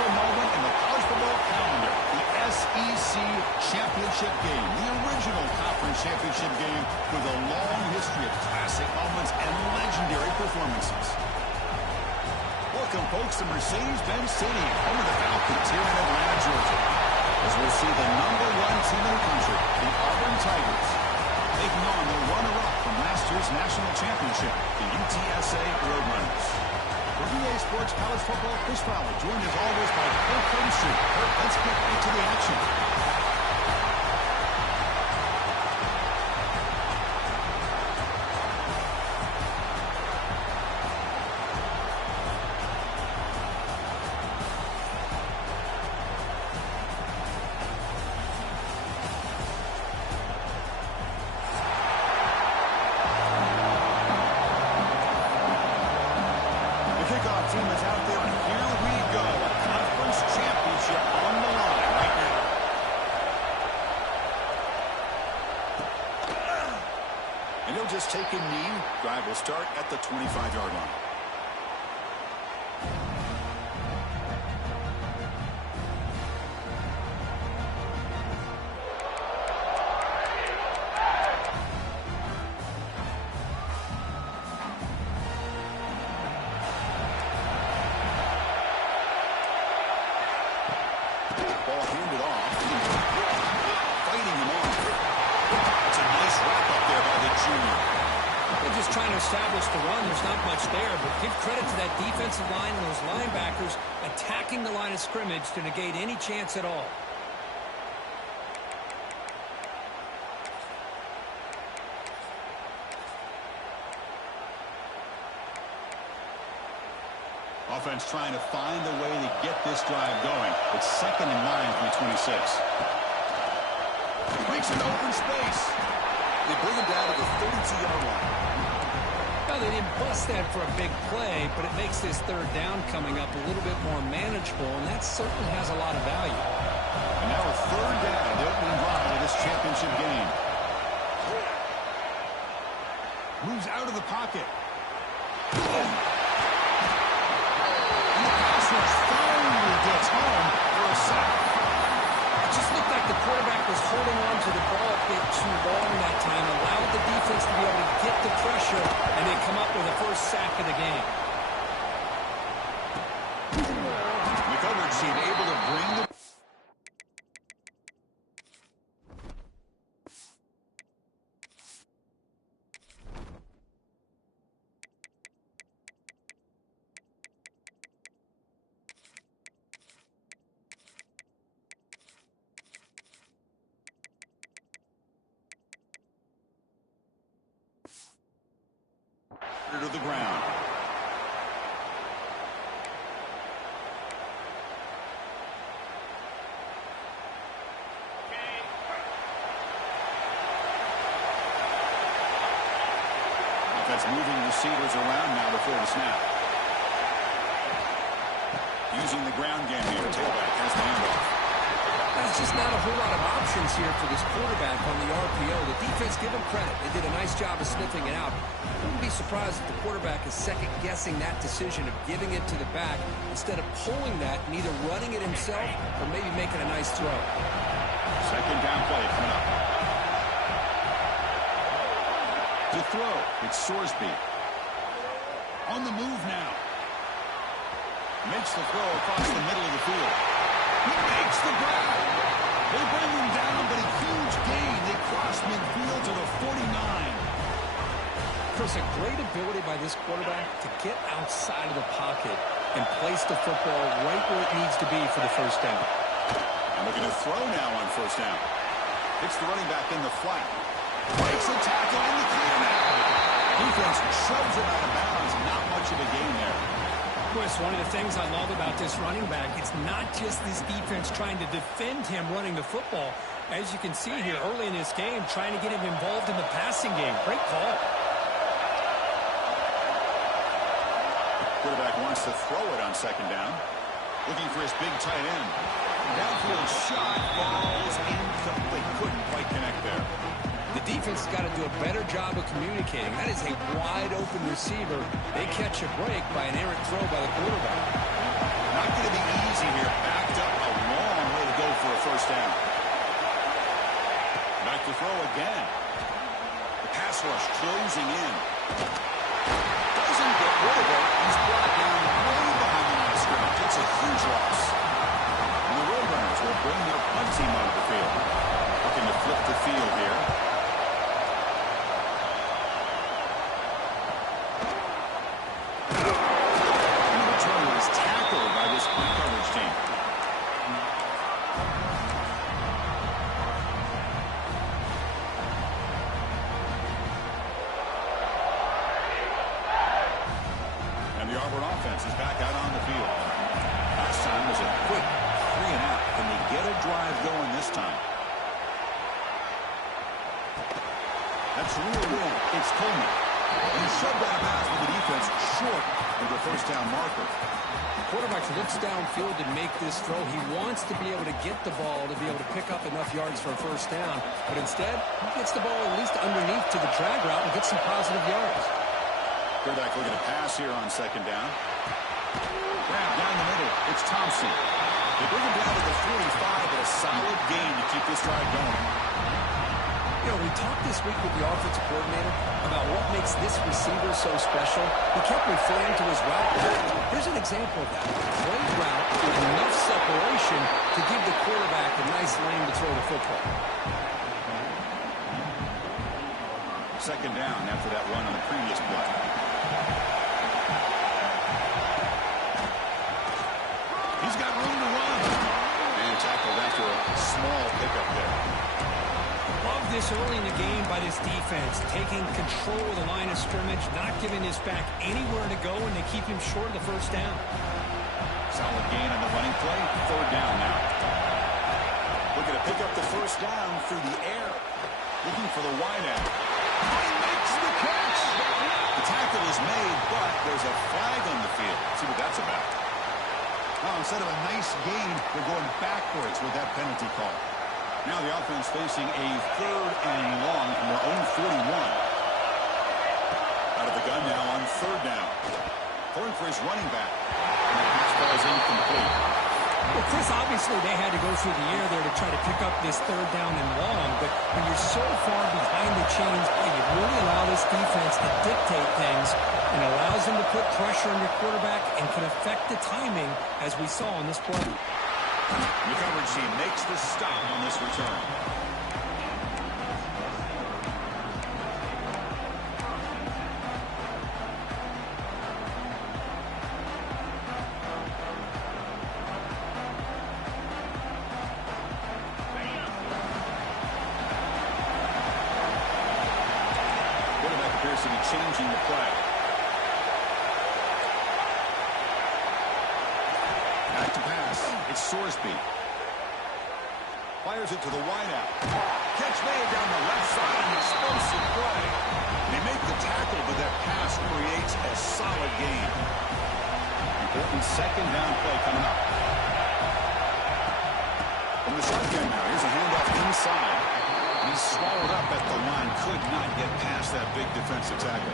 crucial moment in the college football calendar, the SEC championship game, the original conference championship game with a long history of classic moments and legendary performances. Welcome, folks, to Mercedes-Benz Stadium, home of the Falcons here in Atlanta, Georgia, as we'll see the #1 team in the country, the Auburn Tigers, taking on the runner-up from last year's national championship, the UTSA Roadrunners. For EA Sports College Football, Chris Fowler, joined as always by Kurt Clemson. Kurt, let's get right to the action. Team is out there, and here we go. A conference championship on the line right now. And he'll just take a knee. Drive will start at the 25-yard line. Ball handed off. Fighting him off. It's a nice wrap-up there by the junior. They're just trying to establish the run. There's not much there, but give credit to that defensive line and those linebackers attacking the line of scrimmage to negate any chance at all. Offense trying to find a way to get this drive going. It's 2nd and 9 from the 26. Breaks an open space. They bring him down to the 32-yard line. Well, they didn't bust that for a big play, but it makes this 3rd down coming up a little bit more manageable, and that certainly has a lot of value. And now a 3rd down, the opening drive of this championship game. Moves out of the pocket. Finally gets home for a sack. It just looked like the quarterback was holding on to the ball a bit too long that time, allowed the defense to be able to get the pressure, and they come up with the first sack of the game. The coverage team able to bring the... to the ground. Offense moving receivers around now before the snap. Using the ground game here. Tailback has the handoff. There's just not a whole lot of options here for this quarterback on the RPO. The defense, give them credit. They did a nice job of sniffing it out. I wouldn't be surprised if the quarterback is second-guessing that decision of giving it to the back instead of pulling that and either running it himself or maybe making a nice throw. 2nd down play coming up. To throw, it's Sorsby. On the move now. Makes the throw across the middle of the field. He makes the grab. They bring him down, but a huge gain. They cross midfield to the 49. Chris, a great ability by this quarterback to get outside of the pocket and place the football right where it needs to be for the 1st down. And looking to throw now on 1st down. Hits the running back in the flat. Breaks the tackle in the clear now. Defense shoves it out of bounds. Not much of a gain there. Chris, one of the things I love about this running back, it's not just this defense trying to defend him running the football. As you can see here early in this game, trying to get him involved in the passing game. Great call. Quarterback wants to throw it on 2nd down. Looking for his big tight end. Downfield shot falls incomplete. Couldn't quite connect there. The defense has got to do a better job of communicating. That is a wide-open receiver. They catch a break by an errant throw by the quarterback. Not going to be easy see here, backed up a long way to go for a first down. Back to throw again. The pass rush closing in. Doesn't get rid of it. He's brought down way behind the line of scrimmage. It's a huge loss. And the Roadrunners will bring their punt team onto the field. Looking to flip the field here. And the returner is tackled by this punt coverage team. The Auburn offense is back out on the field. Last time was a quick 3-and-out. Can they get a drive going this time? That's real in. It's Coleman. And he shoved out of bounds with the defense short of the first down marker. The quarterback looks downfield to make this throw. He wants to be able to get the ball to be able to pick up enough yards for a first down. But instead, he gets the ball at least underneath to the drag route and gets some positive yards. Quarterback looking to pass here on second down. Grab down the middle. It's Thompson. They bring him down to the 45, but a solid gain to keep this drive going. You know, we talked this week with the offensive coordinator about what makes this receiver so special. He kept referring to his route. Here's an example of that. Great route, enough separation to give the quarterback a nice lane to throw the football. Second down after that run on the previous play. He's got room to run. And tackled after a small pickup there. Love this early in the game by this defense, taking control of the line of scrimmage, not giving his back anywhere to go, and they keep him short of the first down. Solid gain on the running play. Third down now. Looking to pick up the first down through the air. Looking for the wide end. He makes the catch. The tackle is made, but there's a flag on the field. Let's see what that's about. Well, instead of a nice gain, they're going backwards with that penalty call. Now the offense facing a third and long from their own 41. Out of the gun now on third down. Throwing for his running back. And the pass ball is incomplete. Well, Chris, obviously they had to go through the air there to try to pick up this third down and long, but when you're so far behind the chains, you really allow this defense to dictate things and allows them to put pressure on your quarterback and can affect the timing, as we saw in this play. The coverage team makes the stop on this return. Appears to be changing the play. Back to pass. It's Sorsby. Fires it to the wideout. Catch made down the left side. An explosive play. They make the tackle, but that pass creates a solid gain. Important second down play coming up. From the shotgun now. Here's a handoff inside. He's swallowed up at the line. Could not get past that big defensive tackle.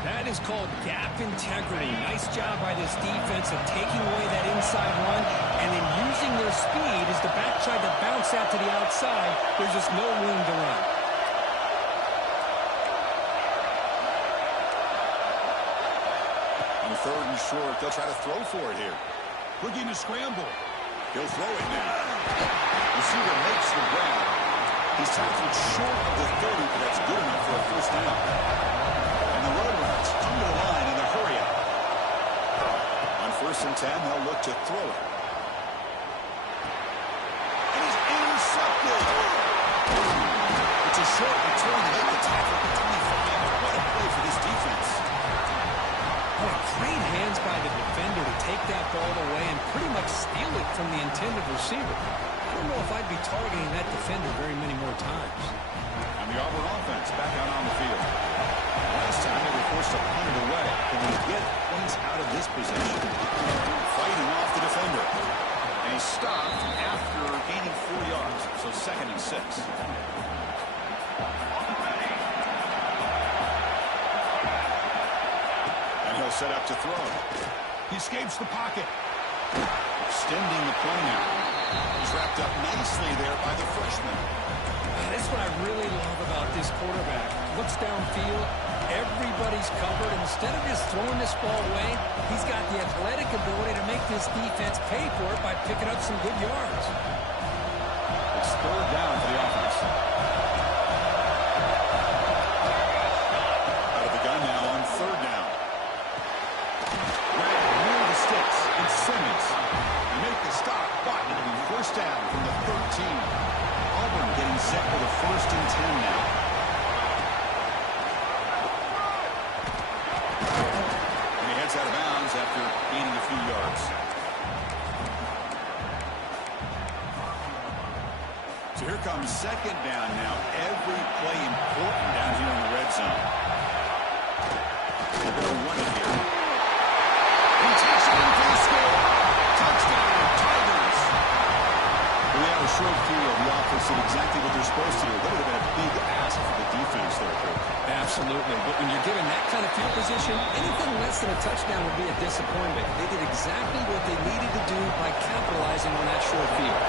That is called gap integrity. Nice job by this defense of taking away that inside run and then using their speed as the back tried to bounce out to the outside. There's just no room to run. On third and short, they'll try to throw for it here. Looking to scramble. He'll throw it now. Receiver makes the grab. He's tackled short of the 30, but that's good enough for a first down. And the Roadrunners come to the line in the hurry up. On first and 10, they'll look to throw it. And he's intercepted. It's a short return to make the tackle at 25. What a play for this defense. Boy, great hands by the defender to take that ball away and pretty much steal it from the intended receiver. I don't know if I'd be targeting that defender very many more times. And the Auburn offense back out on the field. Last time they were forced to punt it away. Can they get points out of this position? Fighting off the defender. And he stopped after gaining 4 yards. So second and 6. And he'll set up to throw. He escapes the pocket. Extending the play now. Trapped up nicely there by the freshman. That's what I really love about this quarterback. Looks downfield, everybody's covered. Instead of just throwing this ball away, he's got the athletic ability to make this defense pay for it by picking up some good yards. It's third down for the offense. Out of the gun now on third down. Right near the sticks. It's Simmons. They make the stop, but it'll be first down from the 13. Auburn getting set for the 1st and 10 now. And he heads out of bounds after gaining a few yards. So here comes second down now. Every play important down here in the red zone. They're going to run it here. He takes it in for the score. Touchdown, Tigers. We have a short field. The offense did exactly what they're supposed to do. That would have been a big ask for the defense there, Kirk. Absolutely. But when you're given that kind of field position, anything less than a touchdown would be a disappointment. They did exactly what they needed to do by capitalizing on that short field.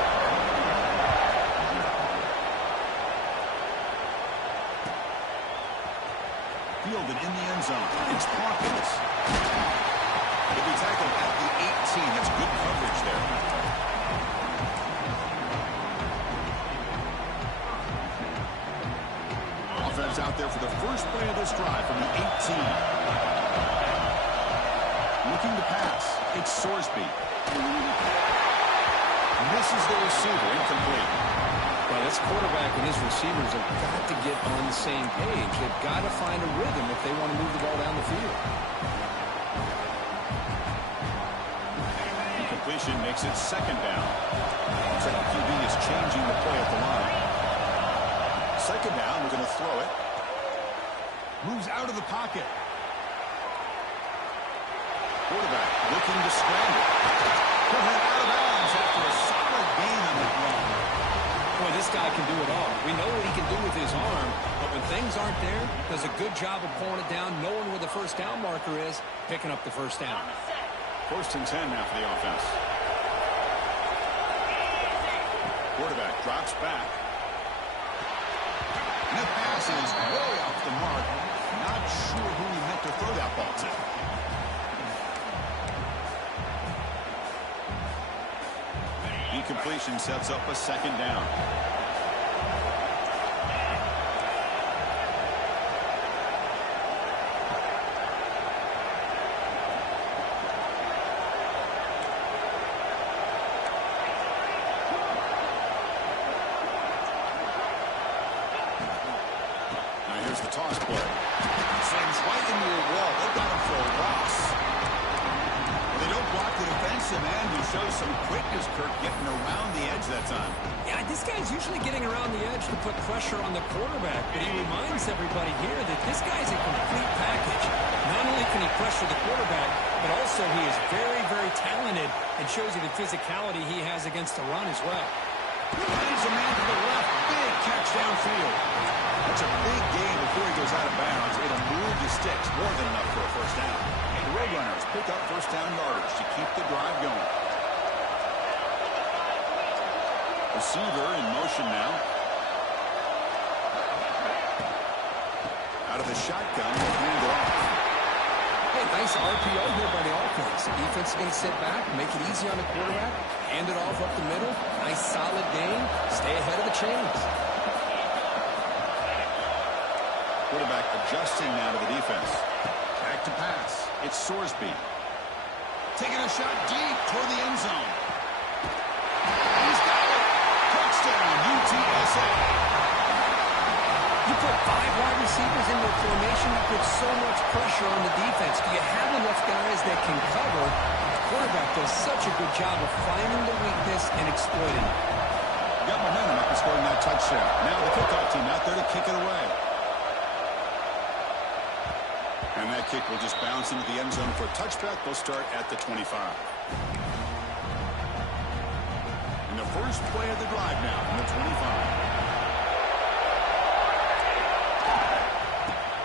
Fielded in the end zone. It's Hawkins. He'll be tackled at the 18. That's good coverage there. Offense out there for the first play of this drive from the 18. Looking to pass. It's Sorsby. Misses the receiver. Incomplete. Well, this quarterback and his receivers have got to get on the same page. They've got to find a rhythm if they want to move the ball down the field. Incompletion makes it second down. Looks like the QB is changing the play at the line. Second down, we're going to throw it. Moves out of the pocket. Quarterback looking to scramble. Put him out of bounds after a solid gain on that run. Boy, this guy can do it all. We know what he can do with his arm, but when things aren't there, does a good job of pulling it down, knowing where the first down marker is, picking up the first down. 1st and 10 now for the offense. Quarterback drops back. And the pass is way off the mark. Not sure who he meant to throw that ball to. Incompletion sets up a second down. Now here's the toss play. Sends right into a wall. They got him for a loss. They don't block the defensive end, who shows some quickness, Kirk, getting around the edge that time. Yeah, this guy's usually getting around the edge to put pressure on the quarterback, but he reminds everybody here that this guy's a complete package. Not only can he pressure the quarterback, but also he is very, very talented and shows you the physicality he has against the run as well. Finds a man to the left. Big catch downfield. That's a big gain before he goes out of bounds. It'll move the sticks, more than enough for a first down. The Roadrunners pick up first down yardage to keep the drive going. Receiver in motion now. Out of the shotgun, he'll hand it off. Hey, nice RPO here by the offense. The defense is going to sit back, make it easy on the quarterback, hand it off up the middle. Nice solid gain. Stay ahead of the chains. Quarterback adjusting now to the defense. Back to pass. It's Sorsby. Taking a shot deep toward the end zone. He's got it. Touchdown, UTSA. You put 5 wide receivers into a formation, you put so much pressure on the defense. Do you have enough guys that can cover? The quarterback does such a good job of finding the weakness and exploiting it. Got momentum after scoring that touchdown. Now the kickoff team out there to kick it away. And that kick will just bounce into the end zone for a touchback. They'll start at the 25. And the first play of the drive now from the 25.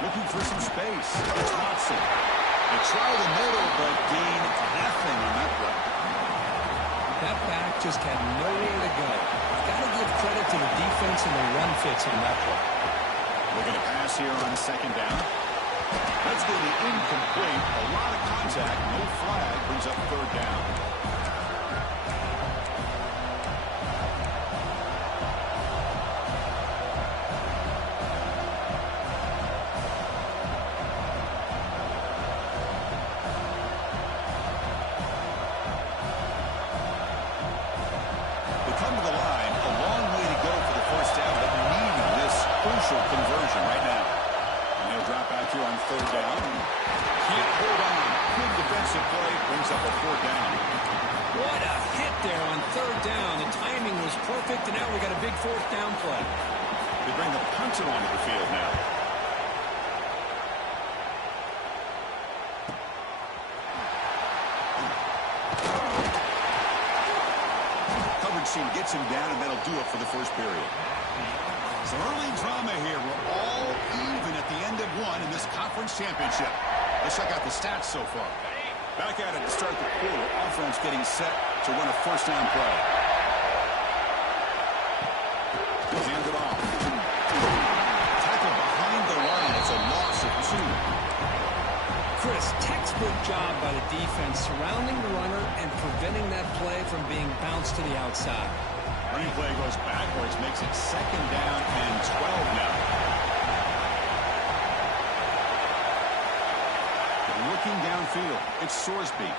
Looking for some space. It's Watson. They try the middle, but gain nothing on that play. That back just had nowhere to go. Got to give credit to the defense and the run fits on that play. Looking to pass here on second down. That's going to be incomplete. A lot of contact. No flag. Brings up third down. They come to the line. A long way to go for the first down, but needing this crucial conversion right now. And he'll drop back here on third down. Can't hold on. Good defensive play. Brings up a fourth down. What a hit there on third down. The timing was perfect, and now we got a big fourth down play. They bring the punter onto the field now. Coverage team gets him down, and that'll do it for the first period. Some early drama here. We're all even at the end of one in this conference championship. Let's check out the stats so far. Back at it to start the quarter. Offense getting set to run a first down play. Hand it off. Tackle behind the line. It's a loss of 2. Chris, textbook job by the defense surrounding the runner and preventing that play from being bounced to the outside. Running play goes backwards, makes it second down and 12 now. Looking downfield, it's Sorsby.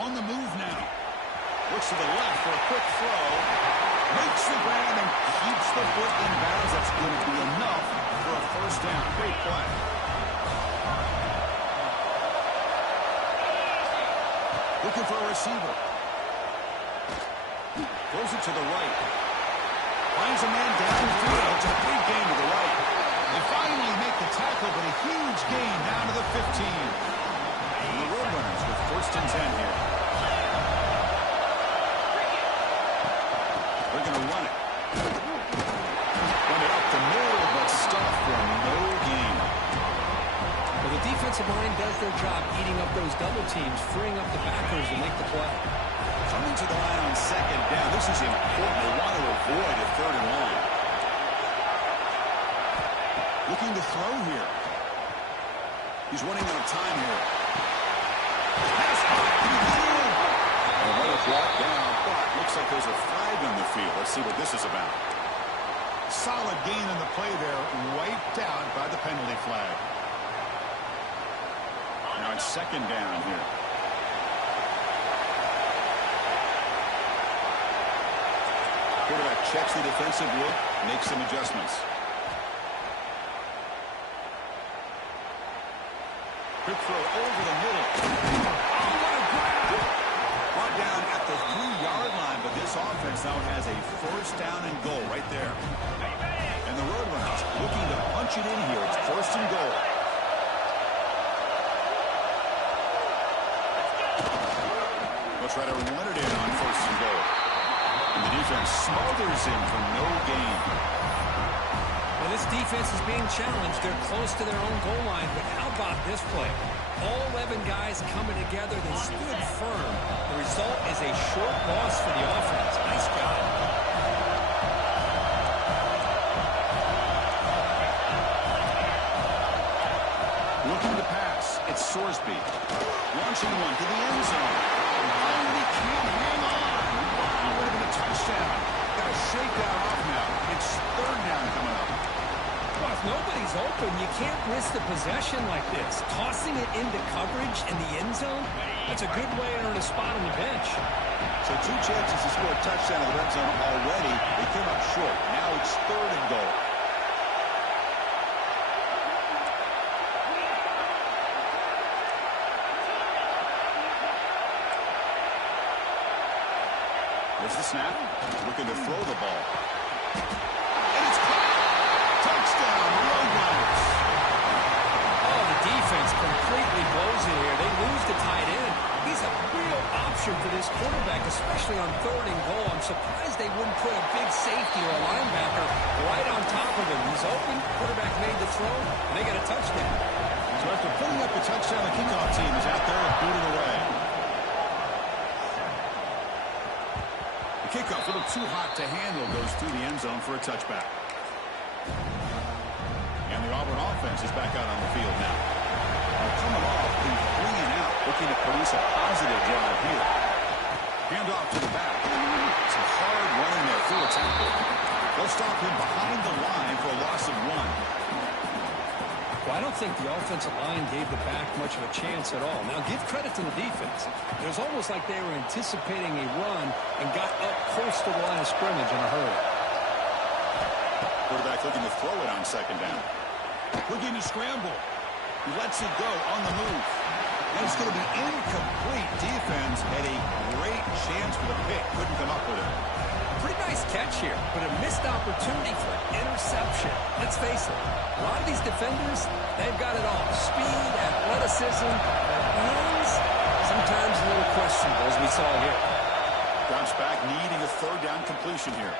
On the move now. Looks to the left for a quick throw. Makes the grab and keeps the foot in bounds. That's going to be enough for a first down. Great play. Looking for a receiver. Throws it to the right. Finds a man downfield. It's a big gain to the right. They finally make the tackle, but a huge gain down to the 15. And the Roadrunners with first and 10 here. They're going to run it. Run it up the middle, but stuff for no gain. Well, the defensive line does their job eating up those double teams, freeing up the backers to make the play. Coming to the line on second down. This is important. They want to avoid a third and long. Looking to throw here. He's running out of time here. Pass and let it drop down, but looks like there's a flag on the field. Let's see what this is about. Solid gain on the play there, wiped out by the penalty flag. Now it's second down here. Quarterback checks the defensive look, makes some adjustments. Quick throw over the middle. Oh, what a grab! Brought down at the 3-yard line, but this offense now has a first down and goal right there. And the Roadrunners looking to punch it in here. It's first and goal. They'll try to run it in on first and goal. And the defense smothers him for no gain. Well, this defense is being challenged. They're close to their own goal line, but how about this play? All 11 guys coming together. They stood firm. The result is a short loss for the offense. Nice job. Looking to pass. It's Sorsby. Launching one to the end zone. Oh, he can't hang on. Wow, would have been a touchdown. Got to shake that off now. It's third down coming up. Well, if nobody's open, you can't risk the possession like this. Tossing it into coverage in the end zone, that's a good way to earn a spot on the bench. So 2 chances to score a touchdown in the red zone already. They came up short. Now it's third and goal. There's the snap. Looking to throw the ball. And it's caught. Touchdown, Roadrunners. Oh, the defense completely blows it here. They lose the tight end. He's a real option for this quarterback, especially on third and goal. I'm surprised they wouldn't put a big safety or a linebacker right on top of him. He's open. Quarterback made the throw, and they got a touchdown. So after putting up a touchdown, the kickoff team is out there and boot it away. Kickoff, a little too hot to handle, goes through the end zone for a touchback. And the Auburn offense is back out on the field now. Coming off the 3-and-out, looking to produce a positive drive here. Hand off to the back. Some hard running there through a tackle. They'll stop him behind the line for a loss of 1. Well, I don't think the offensive line gave the back much of a chance at all. Now, give credit to the defense. It was almost like they were anticipating a run and got up close to the line of scrimmage in a hurry. Quarterback looking to throw it on second down. Looking to scramble. He lets it go on the move. And it's going to be incomplete. Defense had a great chance for the pick. Couldn't come up with it. Pretty nice catch here, but a missed opportunity for interception. Let's face it, a lot of these defenders, they've got it all. Speed, athleticism, but hands, sometimes a little questionable, as we saw here. Drops back, needing a third down completion here.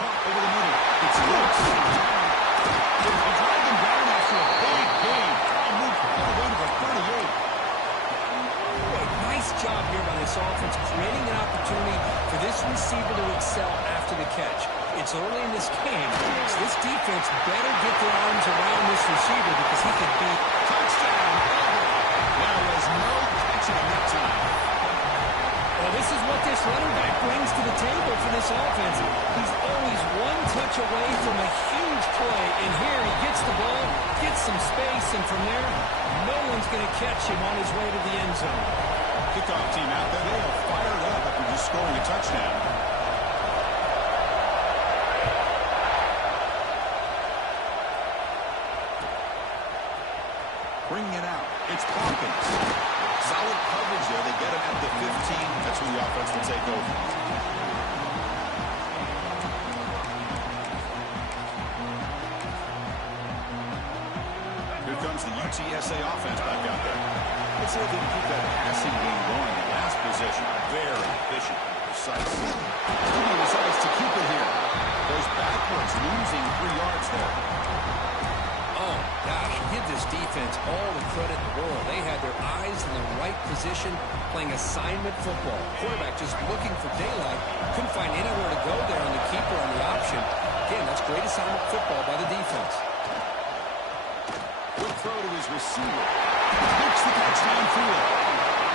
Pop over the middle. It's loose. They drag him down after a big gain. He moved all the way to the 38. Boy, nice job here by this offense, creating an opportunity for this receiver to excel after the catch. It's early in this game, so this defense better get their arms around this receiver because he could be Touchdown. There was no catching him that time. Well, this is what this running back brings to the table for this offense. He's always one touch away from a huge play, and here he gets the ball, gets some space, and from there, no one's going to catch him on his way to the end zone. Kickoff team out there. They are fired up after just scoring a touchdown. Bringing it out. It's Hawkins. Solid coverage there. They get him at the 15. That's where the offense will take over. Here comes the UTSA offense back out there. Let's see if they can keep that passing game going. The last possession, very efficient and precise. He decides to keep it here. Goes backwards, losing 3 yards there. Oh, gosh, give this defense all the credit in the world. They had their eyes in the right position, playing assignment football. Quarterback just looking for daylight. Couldn't find anywhere to go there on the keeper on the option. Again, that's great assignment football by the defense. Good throw to his receiver. Makes the catch downfield.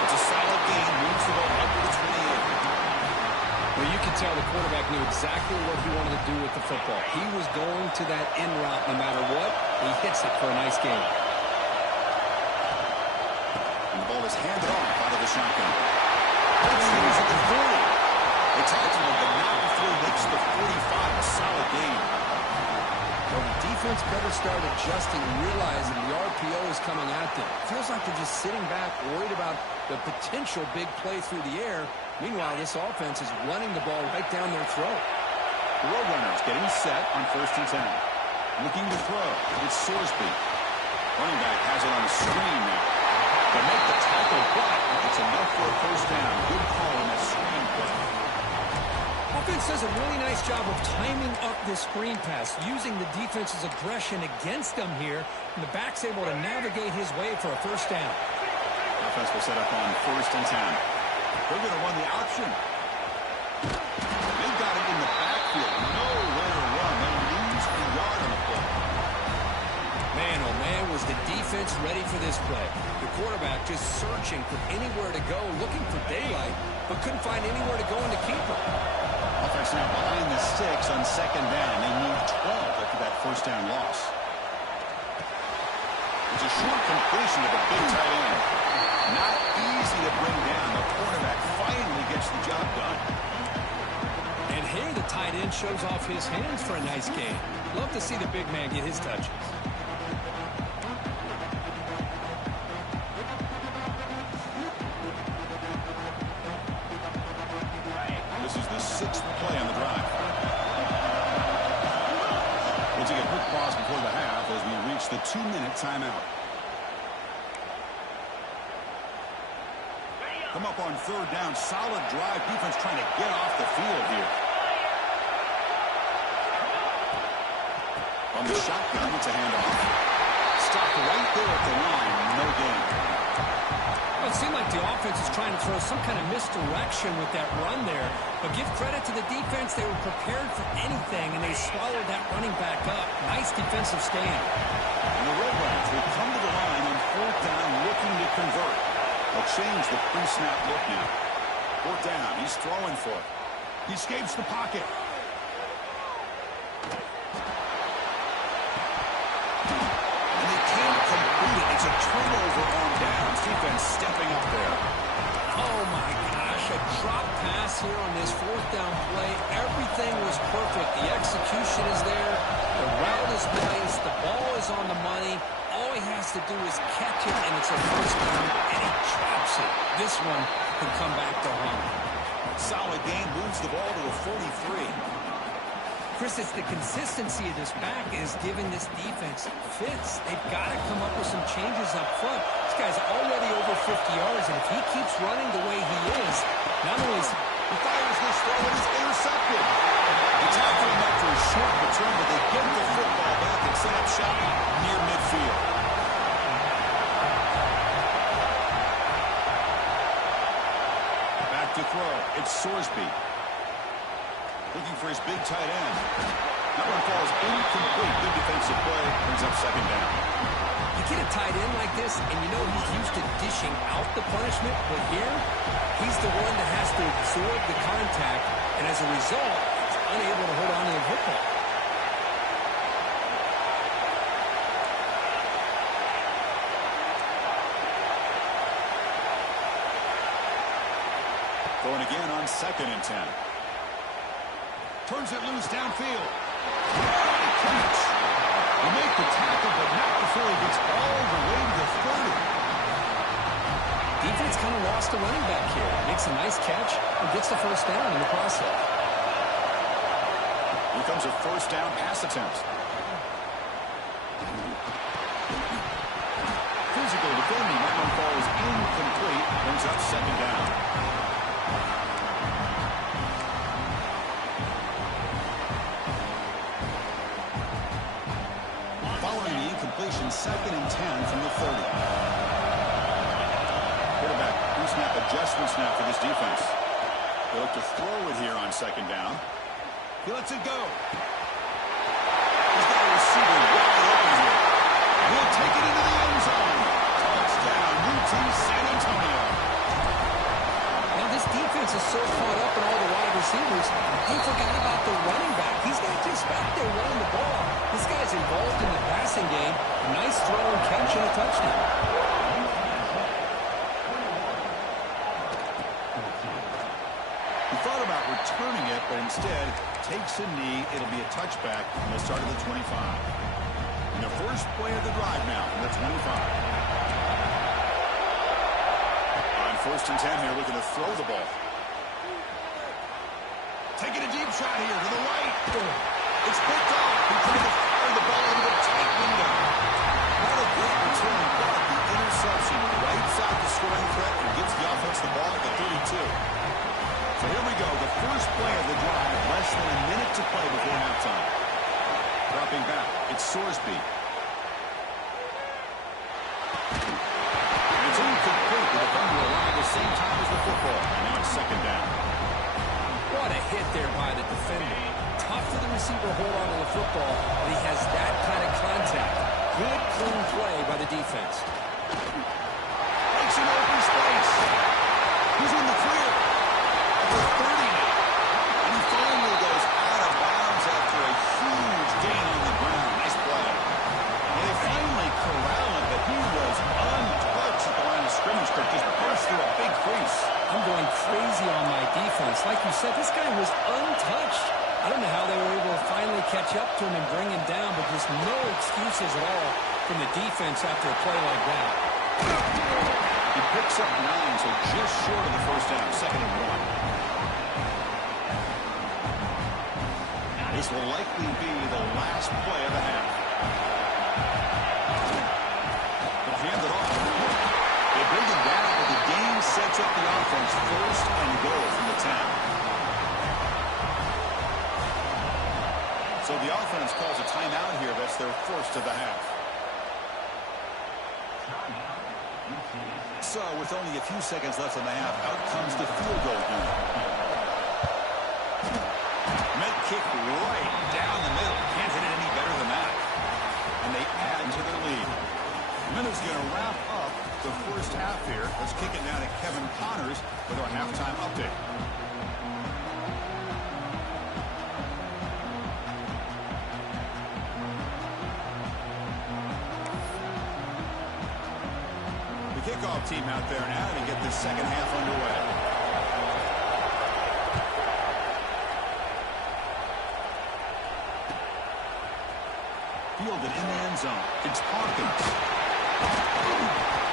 It's a solid gain. Moves the ball up to the 28. Well, you can tell the quarterback knew exactly what he wanted to do with the football. He was going to that in route no matter what. He hits it for a nice gain. And the ball is handed off out of the shotgun. He's at the 40. They tackle him, but not before he hits the 45. A solid gain. Well, the defense better start adjusting and realizing the RPO is coming at them. Feels like they're just sitting back, worried about the potential big play through the air. Meanwhile, this offense is running the ball right down their throat. The Roadrunners getting set on 1st and 10. Looking to throw. It's Sorsby. Running back has it on the screen now. They make the tackle, but it's enough for a first down. Good call on that screen play. Offense does a really nice job of timing up this screen pass, using the defense's aggression against them here, and the back's able to navigate his way for a first down. Offense will set up on 1st and 10. They're going to run the option. They've got it in the backfield. Nowhere to run. They lose the yard on the play. Man, oh man, was the defense ready for this play. The quarterback just searching for anywhere to go, looking for daylight, but couldn't find anywhere to go in the keeper. Offense now behind the 6 on 2nd down. They need 12 after that first down loss. It's a short completion of a big tight end. Not easy to bring down. The quarterback finally gets the job done. And here the tight end shows off his hands for a nice game. Love to see the big man get his touches. This is the 6th play on the drive. We'll take a quick pause before the half as we reach the 2-minute timeout. Come up on 3rd down. Solid drive. Defense trying to get off the field here. On the shotgun, it's a handoff. stopped right there at the line. No gain. Well, it seemed like the offense is trying to throw some kind of misdirection with that run there. But give credit to the defense. They were prepared for anything, and they swallowed that running back up. Nice defensive stand. And the Roadrunners will come to the line on 4th down looking to convert. They'll change the pre-snap look now. 4th down. He's throwing for it. He escapes the pocket. And they can't complete it. It's a turnover on downs. Defense stepping up there. Oh, my gosh. A drop pass here on this 4th down play. Everything was perfect. The execution is there. The route is nice. The ball is on the money. All he has to do is catch it, and it's a 1st down, and he drops it. This one can come back to home. Solid game, moves the ball to the 43. Chris, it's the consistency of this back is giving this defense fits. They've got to come up with some changes up front. This guy's already over 50 yards, and if he keeps running the way he is, not only is he fires this throw and is intercepted. They tackle him after a short return, but they get the football back and set up shop near midfield. To throw, it's Sorsby. Looking for his big tight end. That one falls incomplete. Good defensive play. Brings up 2nd down. You get a tight end like this, and you know he's used to dishing out the punishment, but here, he's the one that has to absorb the contact, and as a result, he's unable to hold on to the football. Going again on 2nd and 10. Turns it loose downfield. Great catch. He made the tackle, but not before he gets all the way to the 30. Defense kind of lost the running back here. Makes a nice catch and gets the 1st down in the process. Here comes a 1st down pass attempt. Physical defending. That one falls incomplete. Brings up 2nd down. Following the incompletion, 2nd and 10 from the 30. Quarterback, pre-snap adjustment snap for this defense. They look to throw it here on 2nd down. He lets it go. He's got a receiver wide open here. He'll take it into the end zone. Touchdown, UT San Antonio. Now this defense is so caught up in all the wide receivers, they forgot about the running back. He's not just back there running the ball. This guy's involved in the passing game. A nice throw and catch and a touchdown. He thought about returning it, but instead takes a knee. It'll be a touchback, and they'll start at the 25. And the first play of the drive now from the 25. On 1st and 10 here, looking to throw the ball. Taking a deep shot here to the right. It's picked off. He tried to fire the ball into the tight window. Not a great return, but the interception wipes out the scoring threat and gives the offense the ball at the 32. So here we go, the first play of the drive, less than a minute to play before halftime. Dropping back, it's Sorsby. And it's incomplete. The defender arrived at the same time as the football. And now it's 2nd down. What a hit there by the defender. Tough for the receiver hold on to the football, but he has that kind of contact. Good, clean play by the defense. Makes an open space. He's in the clear. For 30 now. And he finally goes out of bounds after a huge gain on the ground. Nice play. And they finally corral him, but he was untouched at the line of scrimmage, but just burst through a big crease. I'm going crazy on my defense. Like you said, this guy was untouched. I don't know how they were able to finally catch up to him and bring him down, but just no excuses at all from the defense after a play like that. He picks up 9, so just short of the 1st down, 2nd and 1. This will likely be the last play of the half. They'll hand it off. They bring it down, but the game sets up the offense 1st and goal from the 10. So the offense calls a timeout here. That's their first of the half. So, with only a few seconds left in the half, out comes the field goal unit. Meant kick right down the middle. Can't hit it any better than that. And they add to their lead. Minutes going to wrap up the first half here. Let's kick it now to Kevin Connors with our halftime update. Kickoff team out there now to get this second half underway. Fielded in the end zone. It's Hawkins.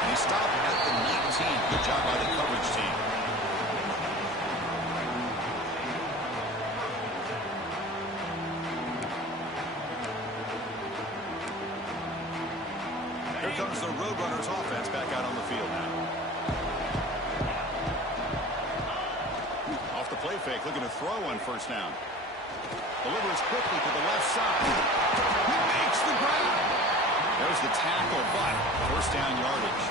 They stop at the 19. Good job by the coverage team. Here comes the Roadrunners offense back out on the field now. Off the play fake, looking to throw on first down. Delivers quickly to the left side. He makes the grab. There's the tackle, but first down yardage.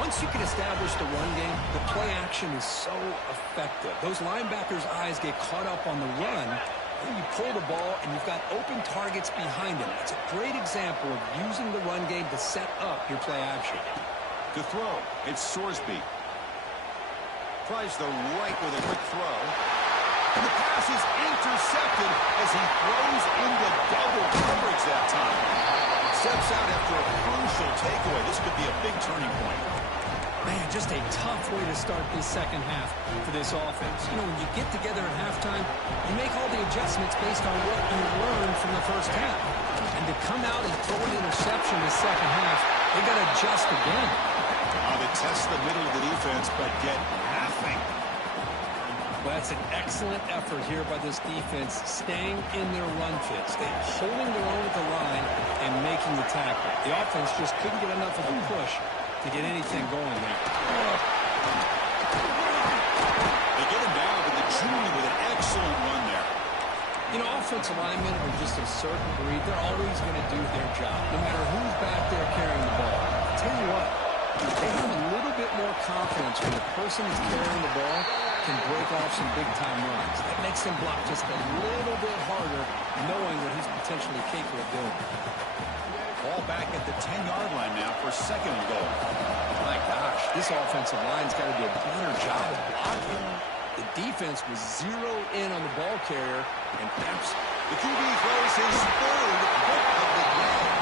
Once you can establish the run game, the play action is so effective. Those linebackers' eyes get caught up on the run. You pull the ball, and you've got open targets behind him. It's a great example of using the run game to set up your play action. To throw, it's Sorsby. Tries the right with a quick throw. And the pass is intercepted as he throws into double coverage that time. Steps out after a crucial takeaway. This could be a big turning point. Man, just a tough way to start this second half for this offense. You know, when you get together at halftime, you make all the adjustments based on what you learned from the first half. And to come out and throw an interception in the second half, they got to adjust again. They test the middle of the defense, but get nothing. Well, that's an excellent effort here by this defense, staying in their run fits. They're holding their own at the line and making the tackle. The offense just couldn't get enough of a push to get anything going there. They get him down, but the junior with an excellent run there. You know, offensive linemen are just a certain breed. They're always going to do their job, no matter who's back there carrying the ball. I'll tell you what, they have a little bit more confidence when the person who's carrying the ball can break off some big-time runs. That makes him block just a little bit harder, knowing what he's potentially capable of doing. Ball back at the 10-yard line now for second and goal. My gosh, this offensive line's got to do a better job of blocking. The defense was zeroed in on the ball carrier, and the QB throws his third pick of the game.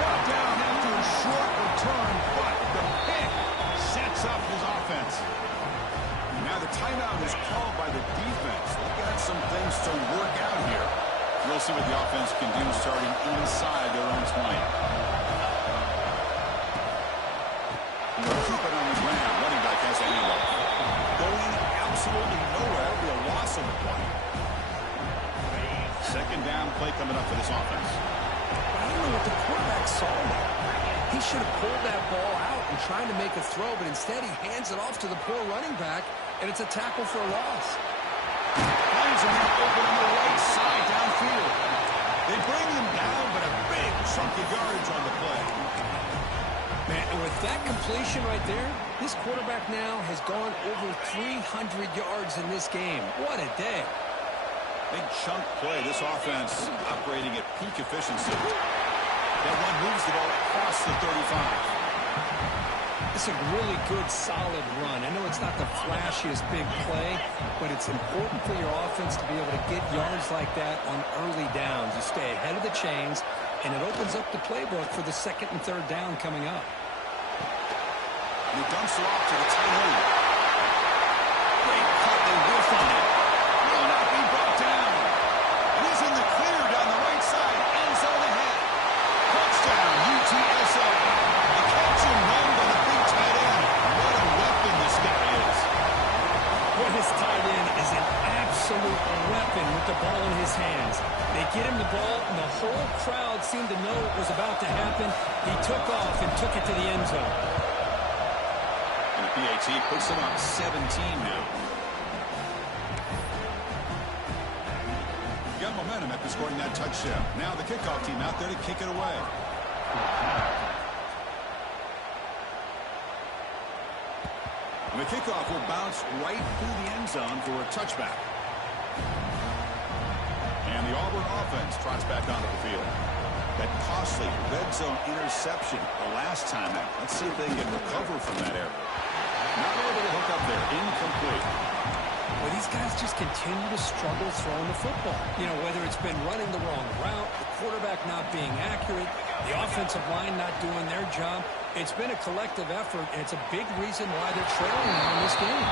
Brought down after a short return, but the pick sets up his offense. Now the timeout is called by the defense. They got some things to work out here. We'll see what the offense can do starting inside their own 20. Keep it on the ground. Running back has a handoff. Going absolutely nowhere. It'll be a loss of a point. Second down play coming up for this offense. I don't know what the quarterback saw there. He should have pulled that ball out and tried to make a throw, but instead he hands it off to the poor running back, and it's a tackle for a loss. Finds him open on the right side downfield. They bring him down, but a big chunk of yardage on the play. Man, and with that completion right there, this quarterback now has gone over 300 yards in this game. What a day. Big chunk play. This offense operating at peak efficiency. That one moves the ball across the 35. It's a really good, solid run. I know it's not the flashiest big play, but it's important for your offense to be able to get yards like that on early downs. You stay ahead of the chains, and it opens up the playbook for the second and third down coming up. And he dumps it off to the tight end. Great cut. They whiff on it. Will not be brought down. And he's in the clear down the right side. End zone ahead. Touchdown, UTSA. A catch and run by the big tight end. What a weapon this guy is. Well, this tight end is an absolute weapon with the ball in his hands. They get him the ball, and the whole crowd seemed to know what was about to happen. He took off and took it to the end zone. And the PAT puts him up 17 now. Got momentum after scoring that touchdown. Now the kickoff team out there to kick it away. And the kickoff will bounce right through the end zone for a touchback. And the Auburn offense trots back onto the field. That costly red zone interception the last time out. Let's see if they can recover from that error. Not able to hook up there. Incomplete. Well, these guys just continue to struggle throwing the football. You know, whether it's been running the wrong route, the quarterback not being accurate, the offensive line not doing their job. It's been a collective effort, and it's a big reason why they're trailing now in this game.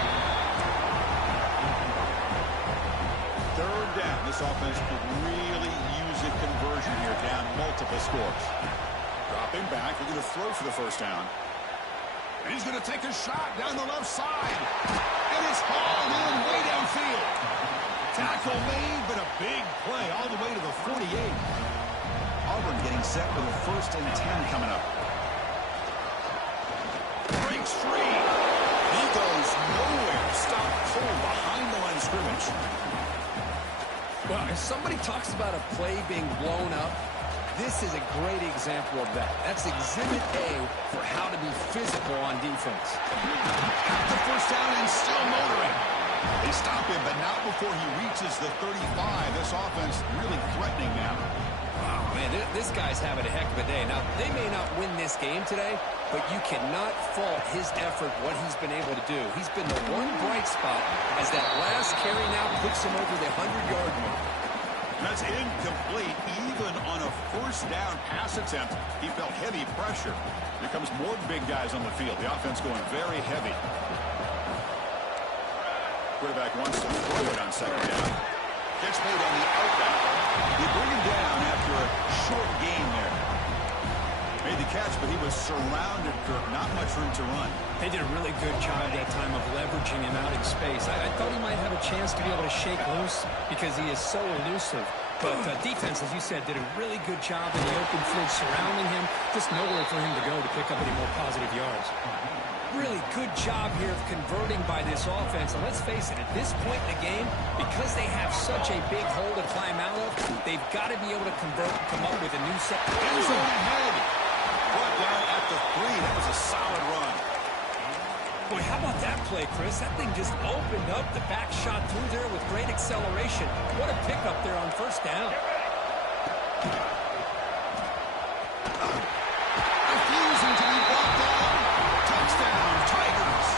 Third down. This offense could really use a conversion here, down multiple scores. Dropping back, they're going to throw for the first down. And he's going to take a shot down the left side. And it's hauled in way downfield. Tackle made, but a big play all the way to the 48. Auburn getting set for the 1st and 10 coming up. Breaks free. He goes nowhere. Stop cold behind the line of scrimmage. Well, if somebody talks about a play being blown up, this is a great example of that. That's exhibit A for how to be physical on defense. Got the first down and still motoring. They stop him, but not before he reaches the 35. This offense really threatening now. Wow, man, this guy's having a heck of a day. Now, they may not win this game today, but you cannot fault his effort, what he's been able to do. He's been the one bright spot as that last carry now puts him over the 100-yard mark. That's incomplete. Even on a first down pass attempt, he felt heavy pressure. Here comes more big guys on the field. The offense going very heavy. Quarterback wants to throw it on second down. Gets made on the outbound. They bring him down after a short gain there. Made the catch, but he was surrounded, Kirk. Not much room to run. They did a really good job that time of leveraging him out in space. I thought he might have a chance to be able to shake loose because he is so elusive. But defense, as you said, did a really good job in the open field surrounding him. Just nowhere for him to go to pick up any more positive yards. Really good job here of converting by this offense. And let's face it, at this point in the game, because they have such a big hole to climb out of, they've got to be able to convert and come up with a new set. End zone ahead. Brought down at the 3. That was a solid run. Boy, how about that play, Chris? That thing just opened up. The back shot through there with great acceleration. What a pickup there on first down. Refusing to be brought down. Touchdown, Tigers.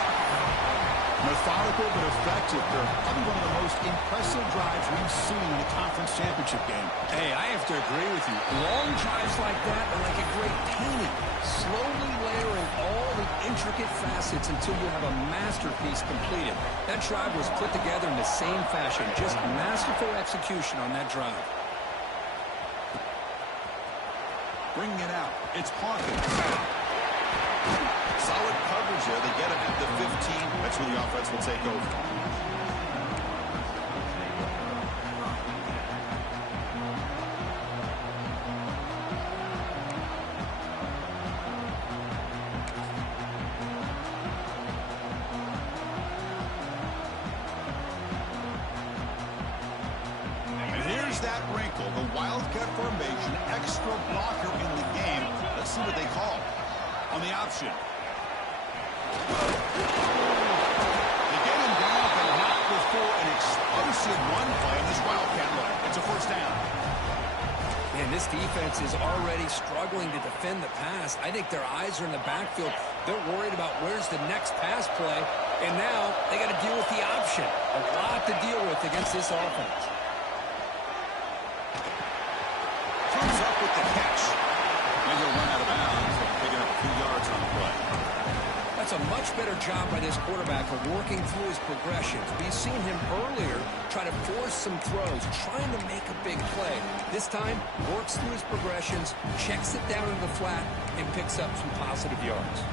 Methodical but effective. They're probably one of the most impressive drives we've seen in a conference championship game. Hey, I have to agree with you. Long drives like that are like a great painting. Slowly layering all the intricate facets until you have a masterpiece completed. That drive was put together in the same fashion. Just masterful execution on that drive. Bringing it out. It's Hawkins. Solid coverage there. They get him at the 15. That's where the offense will take over. That wrinkle, the Wildcat formation, extra blocker in the game. Let's see what they call on the option. They get him down, but not before an explosive run play in this Wildcat look. It's a first down. Man, this defense is already struggling to defend the pass. I think their eyes are in the backfield. They're worried about where's the next pass play, and now they got to deal with the option. A lot to deal with against this offense. Comes up with the catch. And he'll run out of bounds, picking up a few yards on the play. That's a much better job by this quarterback of working through his progressions. We've seen him earlier try to force some throws, trying to make a big play. This time, works through his progressions, checks it down in the flat, and picks up some positive yards.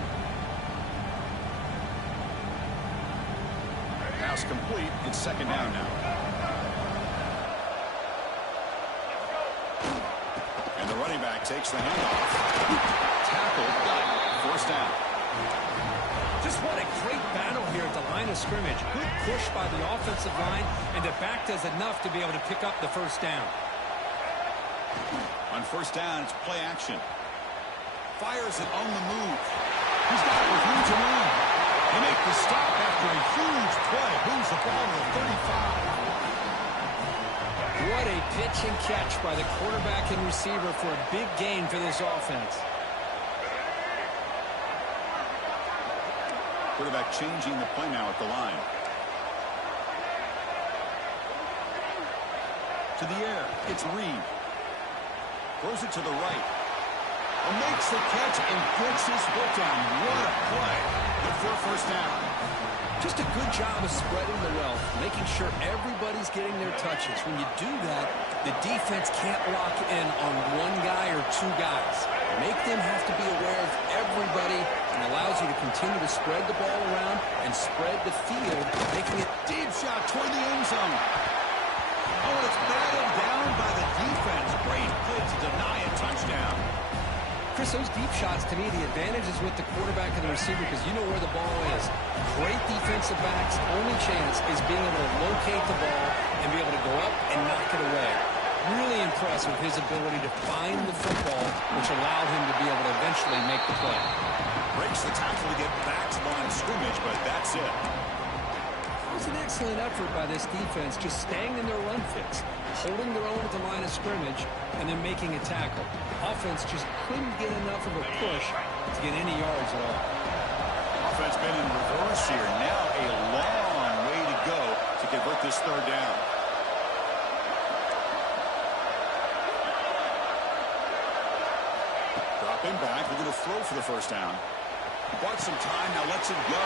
Pass complete. It's second down now. And the running back takes the handoff. Tackle, got it. First down. Just what a great battle here at the line of scrimmage. Good push by the offensive line, and the back does enough to be able to pick up the first down. On first down, it's play action. Fires it on the move. He's got it with room to move. They make the stop after a huge play. Moves the ball to the 35. What a pitch and catch by the quarterback and receiver for a big gain for this offense. Quarterback changing the play now at the line. To the air. It's Reed. Throws it to the right. And makes the catch and gets his foot down. What a play. Good for a first down. Just a good job of spreading the wealth, making sure everybody's getting their touches. When you do that, the defense can't lock in on one guy or two guys. Make them have to be aware of everybody and allows you to continue to spread the ball around and spread the field, making it deep shot toward the end zone. Oh, it's batted down by the defense. Great play to deny a touchdown. Chris, those deep shots, to me, the advantage is with the quarterback and the receiver because you know where the ball is. Great defensive backs, only chance is being able to locate the ball and be able to go up and knock it away. Really impressed with his ability to find the football, which allowed him to be able to eventually make the play. Breaks the tackle to get back to the line of scrimmage, but that's it. It was an excellent effort by this defense, just staying in their run fix, holding their own at the line of scrimmage, and then making a tackle. Offense just couldn't get enough of a push to get any yards at all. Offense been in reverse here. Now a long way to go to convert this third down. Dropping back, looking to throw for the first down. Bought some time, now lets it go.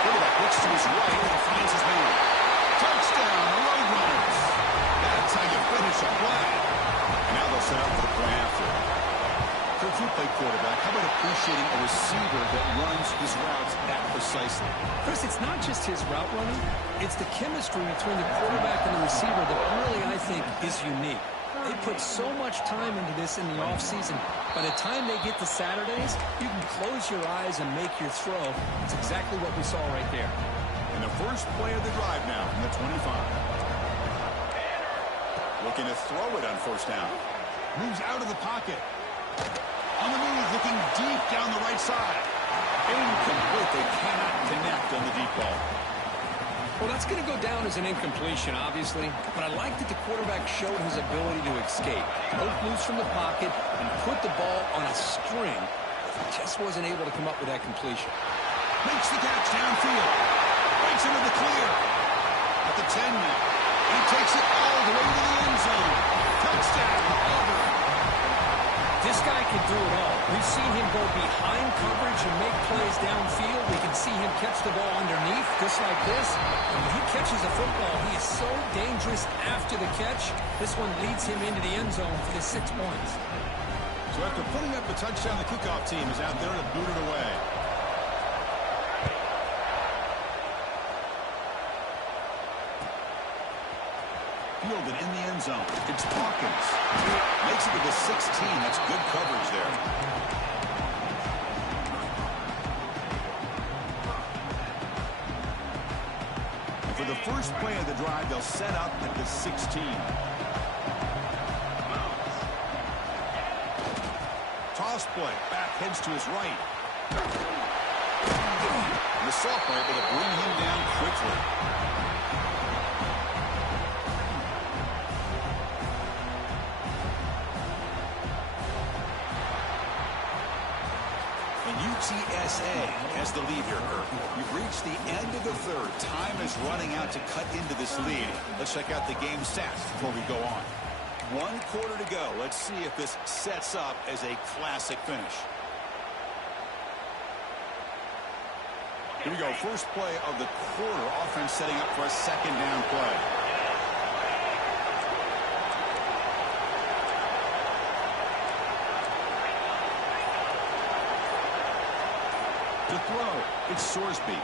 Quarterback looks to his right and finds his man. Touchdown, Roadrunners. That's how you finish a play. And now they'll set up for the play after. If you play quarterback, how about appreciating a receiver that runs his routes that precisely? Chris, it's not just his route running. It's the chemistry between the quarterback and the receiver that really, I think, is unique. They put so much time into this in the offseason. By the time they get to Saturdays, you can close your eyes and make your throw. It's exactly what we saw right there. And the first play of the drive now from the 25. Looking to throw it on first down. Moves out of the pocket. On the move, looking deep down the right side. Incomplete. They cannot connect on the deep ball. Well, that's going to go down as an incompletion, obviously, but I like that the quarterback showed his ability to escape, broke loose from the pocket, and put the ball on a string. He just wasn't able to come up with that completion. Makes the catch downfield. Breaks into the clear. At the 10 now. He takes it all the way to the end zone. Touchdown, Auburn. This guy can do it all. We've seen him go behind coverage and make plays downfield. We can see him catch the ball underneath, just like this. And when he catches a football, he is so dangerous after the catch. This one leads him into the end zone for the 6 points. So after putting up the touchdown, the kickoff team is out there to boot it away. Fielded in the end zone. It's Hawkins. Makes it to the 16. That's good coverage there. And for the first play of the drive, they'll set up at the 16. Toss play. Back heads to his right. And the sophomore able to bring him down quickly. UTSA has the lead here, Kirk. We've reached the end of the third. Time is running out to cut into this lead. Let's check out the game stats before we go on. 1 quarter to go. Let's see if this sets up as a classic finish. Here we go. First play of the quarter. Offense setting up for a second down play. To throw, it's Sorsby.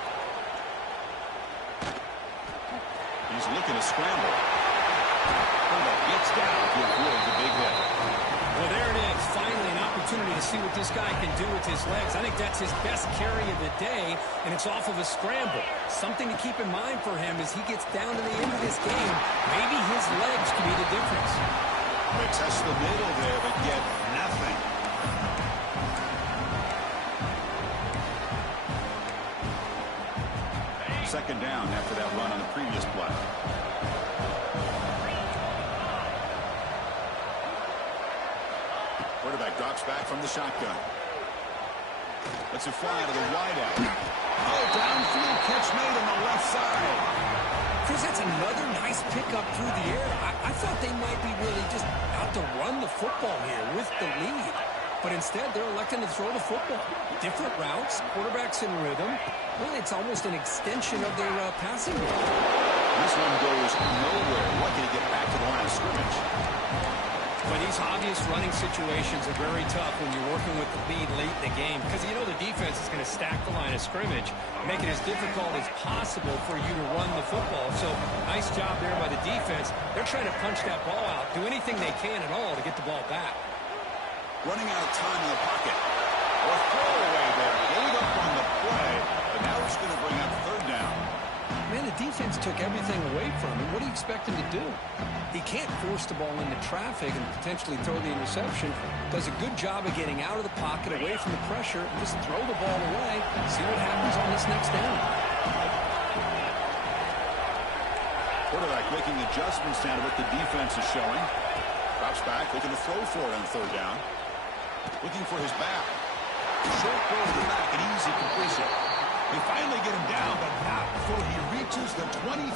He's looking to scramble. Gets down to avoid the big hit. Well, there it is. Finally, an opportunity to see what this guy can do with his legs. I think that's his best carry of the day, and it's off of a scramble. Something to keep in mind for him as he gets down to the end of this game. Maybe his legs can be the difference. They test the middle there, but get nothing. second down after that run on the previous play. Quarterback drops back from the shotgun. Lets it fly to the wideout. Oh, downfield catch made on the left side. Chris, that's another nice pickup through the air. I thought they might be really just out to run the football here with the lead. But instead, they're electing to throw the football. Different routes, quarterbacks in rhythm. Really, it's almost an extension of their passing game. This one goes nowhere. Lucky to get back to the line of scrimmage. But these obvious running situations are very tough when you're working with the lead late in the game because you know the defense is going to stack the line of scrimmage, make it as difficult as possible for you to run the football. So nice job there by the defense. They're trying to punch that ball out, do anything they can at all to get the ball back. Running out of time in the pocket. Or throwaway there. Gave up on the play, but now it's going to bring up third down. Man, the defense took everything away from him. What do you expect him to do? He can't force the ball into traffic and potentially throw the interception. Does a good job of getting out of the pocket, away from the pressure, and just throw the ball away. See what happens on this next down. Quarterback making adjustments down to what the defense is showing. Drops back, looking to throw for it on third down. Looking for his back. Short throw to the back, an easy completion. They finally get him down, but not before he reaches the 25.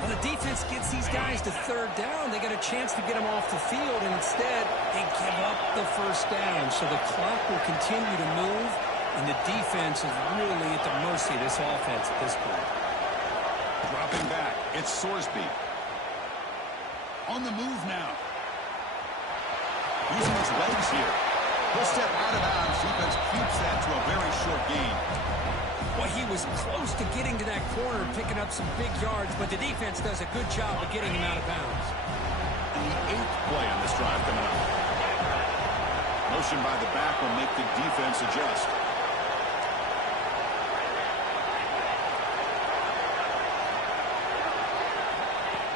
Well, the defense gets these guys to third down. They got a chance to get them off the field, and instead they give up the first down. So the clock will continue to move, and the defense is really at the mercy of this offense at this point. Dropping back, it's Sorsby. On the move now. Using his legs here. He'll step out of bounds. Defense keeps that to a very short gain. Well, he was close to getting to that corner, picking up some big yards, but the defense does a good job of getting him out of bounds. And the 8th play on this drive coming up. Motion by the back will make the defense adjust.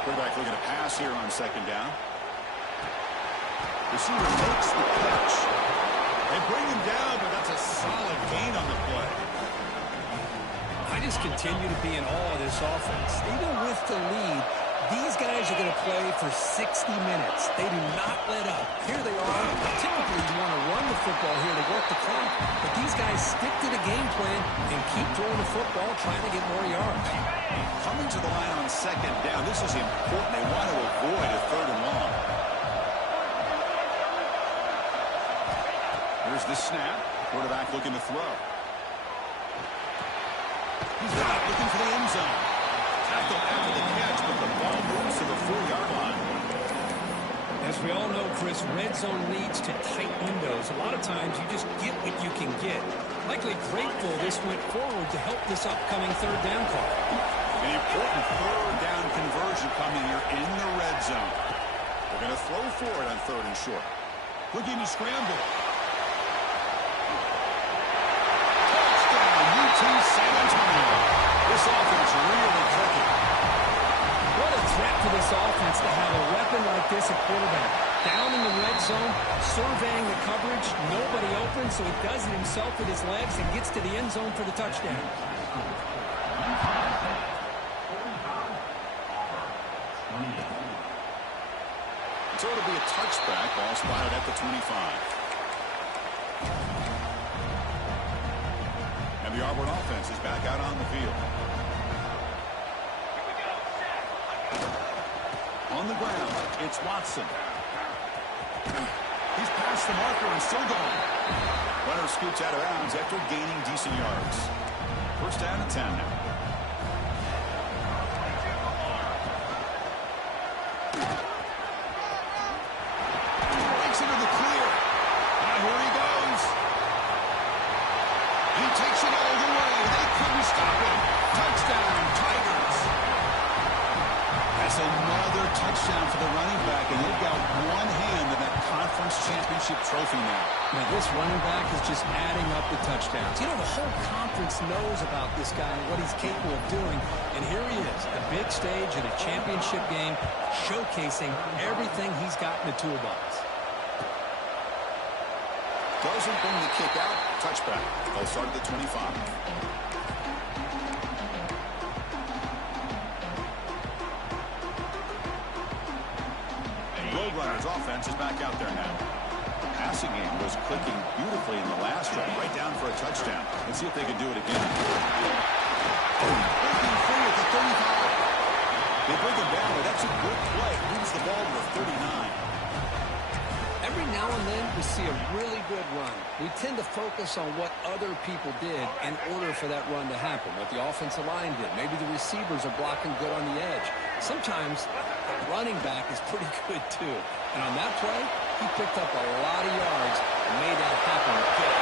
Quarterback looking to pass here on second down. Receiver makes the catch. They bring him down, but that's a solid gain on the play. I just continue to be in awe of this offense. Even with the lead, these guys are going to play for 60 minutes. They do not let up. Here they are. Typically, you want to run the football here to work the clock, but these guys stick to the game plan and keep throwing the football, trying to get more yards. Coming to the line on second down, this is important. They want to avoid a third and long. Here's the snap. Quarterback looking to throw. He's got it, looking for the end zone. Tackle after the catch, but the ball moves to the 4-yard line. As we all know, Chris, red zone leads to tight windows. A lot of times you just get what you can get. Likely grateful this went forward to help this upcoming third down call. An important third down conversion coming here in the red zone. They're going to throw for it on third and short. Looking to scramble. San Antonio. This offense really clicking. What a threat for this offense to have a weapon like this at quarterback. Down in the red zone, surveying the coverage, nobody open, so he does it himself with his legs and gets to the end zone for the touchdown. So it'll be a touchback, ball spotted at the 25. The Auburn offense is back out on the field. On the ground, it's Watson. He's past the marker and still going. Runner scoots out of bounds after gaining decent yards. First down and 10 now. Breaks into the clear. Now here he goes. He takes it all the way. They couldn't stop him. Touchdown, Tigers. That's another touchdown for the running back, and they've got one hand in that conference championship trophy now. Now, this running back is just adding up the touchdowns. You know, the whole conference knows about this guy and what he's capable of doing, and here he is, the big stage in a championship game, showcasing everything he's got in the toolbox. Doesn't bring the kick out. Touchback. They'll start at the 25. Roadrunners offense is back out there now. The passing game was clicking beautifully in the last drive, right down for a touchdown. Let's see if they can do it again. Breaking free at the 35. They bring him down, but that's a good play. Moves the ball to the 39. Every now and then we see a really good run. We tend to focus on what other people did in order for that run to happen, what the offensive line did. Maybe the receivers are blocking good on the edge. Sometimes the running back is pretty good too. And on that play, he picked up a lot of yards and made that happen good.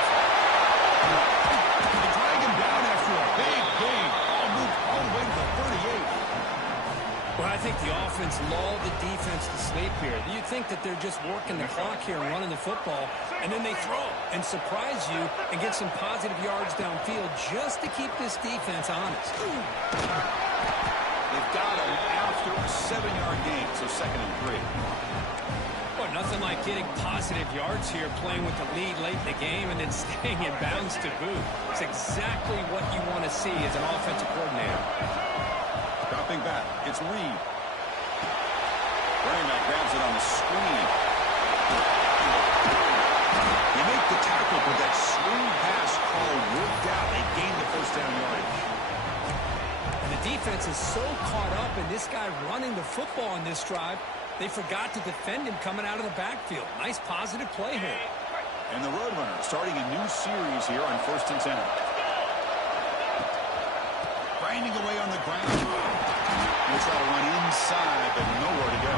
They drag him down after a big gain. Ball moved all the way to the 38. Well, I think the offense lulled the defense to sleep here. Do you think that they're just working the clock here and running the football, and then they throw and surprise you and get some positive yards downfield just to keep this defense honest? They've got him after a 7-yard gain, so 2nd and 3. Well, nothing like getting positive yards here, playing with the lead late in the game, and then staying in bounds to boot. It's exactly what you want to see as an offensive coordinator. Dropping back, it's Reed. Running back grabs it on the screen. You make the tackle, but that swing pass call worked out. They gained the first down yardage. And the defense is so caught up in this guy running the football in this drive, they forgot to defend him coming out of the backfield. Nice positive play here. And the Roadrunner starting a new series here on 1st and 10. Grinding away on the ground. We'll try to run inside, but nowhere to go.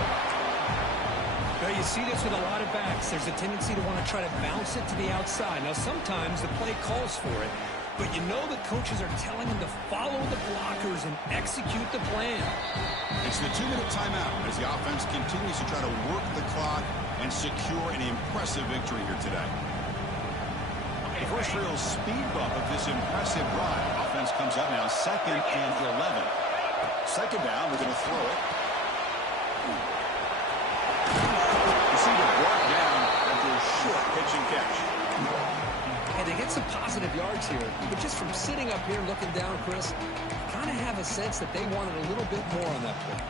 Well, you see this with a lot of backs. There's a tendency to want to try to bounce it to the outside. Now, sometimes the play calls for it, but you know the coaches are telling them to follow the blockers and execute the plan. It's the 2-minute timeout as the offense continues to try to work the clock and secure an impressive victory here today. The first real speed bump of this impressive drive. Offense comes up now 2nd and 11. 2nd down, we're going to throw it. You see the brought down after a short pitch and catch. And they get some positive yards here, but just from sitting up here looking down, Chris, you kind of have a sense that they wanted a little bit more on that play.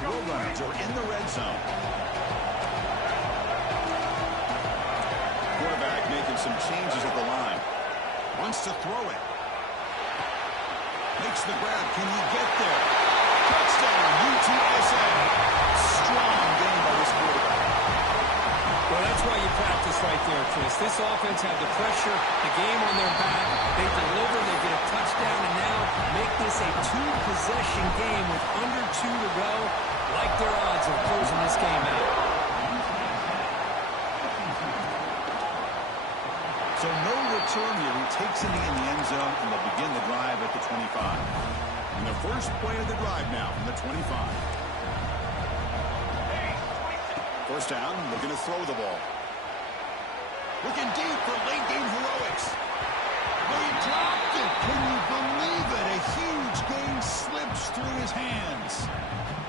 Roadrunners are in the red zone. Quarterback making some changes at the line. Wants to throw it. Makes the grab. Can he get there? Touchdown, UTSA. Strong game by this quarterback. Well, that's why you practice right there, Chris. This offense had the pressure, the game on their back. They deliver, they get a touchdown, and now make this a 2-possession game with under 2 to go. Like their odds of closing this game out. So no return here. He takes it in the end zone, and they'll begin the drive at the 25. And the first play of the drive now from the 25. First down, they're going to throw the ball. Looking deep for late game heroics. They dropped it. Can you believe it? A huge gain slips through his hands.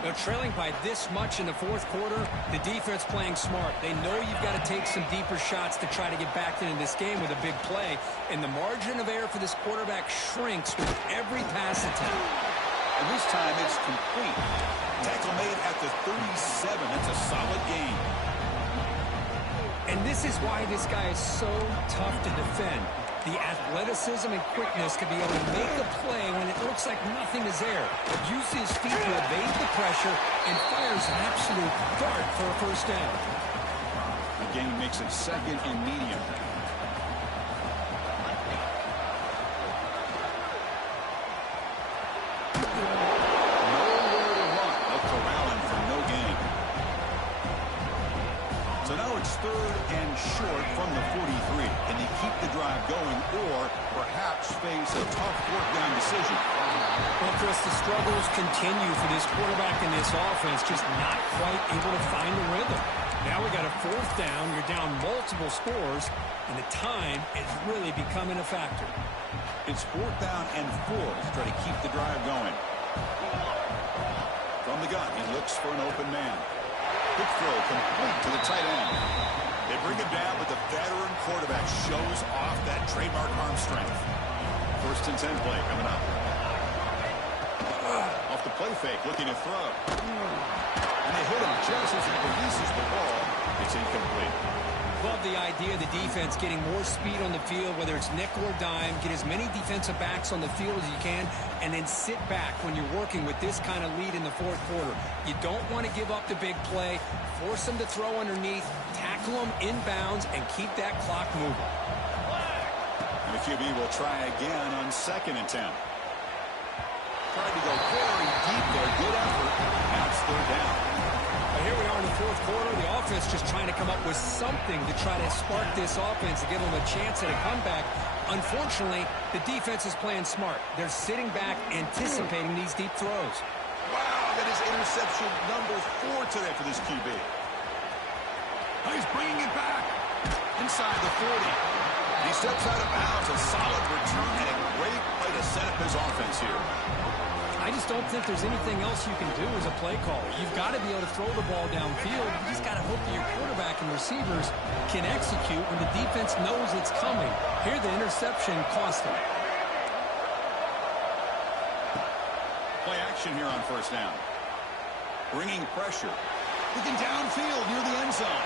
They're trailing by this much in the 4th quarter. The defense playing smart. They know you've got to take some deeper shots to try to get back into this game with a big play. And the margin of error for this quarterback shrinks with every pass attempt. And this time it's complete. Tackle made at the 37. That's a solid gain. And this is why this guy is so tough to defend. The athleticism and quickness to be able to make a play when it looks like nothing is there. Uses his feet to evade the pressure and fires an absolute dart for a first down. The game makes it 2nd and medium. Nowhere to run. They'll corral him for no gain. So now it's 3rd and short from the 43. Can they keep the drive going or perhaps face a tough 4th down decision? Well, Chris, the struggles continue for this quarterback in this offense, just not quite able to find the rhythm. Now we got a 4th down. You're down multiple scores, and the time is really becoming a factor. It's 4th down and 4 to try to keep the drive going. From the gun, he looks for an open man. Quick throw complete to the tight end. They bring him down, but the veteran quarterback shows off that trademark arm strength. 3 First and 10 play coming up. Off the play fake, looking to throw. And they hit him just as he releases the ball. It's incomplete. Love the idea of the defense getting more speed on the field, whether it's nickel or dime. Get as many defensive backs on the field as you can, and then sit back when you're working with this kind of lead in the fourth quarter. You don't want to give up the big play. Force them to throw underneath, tackle them inbounds, and keep that clock moving. And the QB will try again on 2nd and 10. Tried to go very deep there. Good effort. Now it's 3rd down. Here we are in the fourth quarter. The offense just trying to come up with something to try to spark this offense and give them a chance at a comeback. Unfortunately, the defense is playing smart. They're sitting back, anticipating these deep throws. Wow, that is interception number 4 today for this QB. He's bringing it back inside the 40. He steps out of bounds. A solid return and a great play to set up his offense here. I just don't think there's anything else you can do as a play caller. You've got to be able to throw the ball downfield. You just got to hope that your quarterback and receivers can execute when the defense knows it's coming. Here, the interception cost him. Play action here on 1st down. Bringing pressure. Looking downfield near the end zone.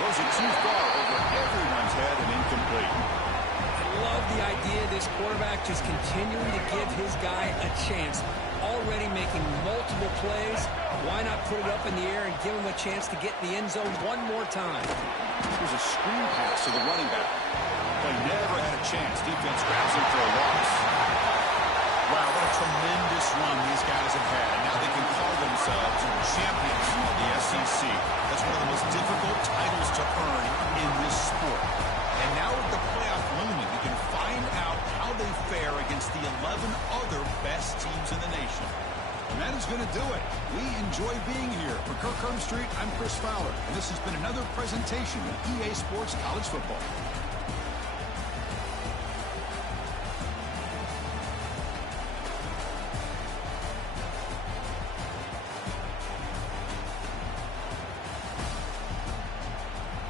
Throws it too far over everyone's head and incomplete. Love the idea of this quarterback just continuing to give his guy a chance. Already making multiple plays. Why not put it up in the air and give him a chance to get in the end zone one more time? Here's a screen pass to the running back. They never had a chance. Defense grabs him for a loss. Wow, what a tremendous run these guys have had. Now they can call themselves champions of the SEC. That's one of the most difficult titles to earn in this sport. And now with the playoff looming, we can find out how they fare against the 11 other best teams in the nation. And that is going to do it. We enjoy being here. For Kirk Street, I'm Chris Fowler. And this has been another presentation of EA Sports College Football.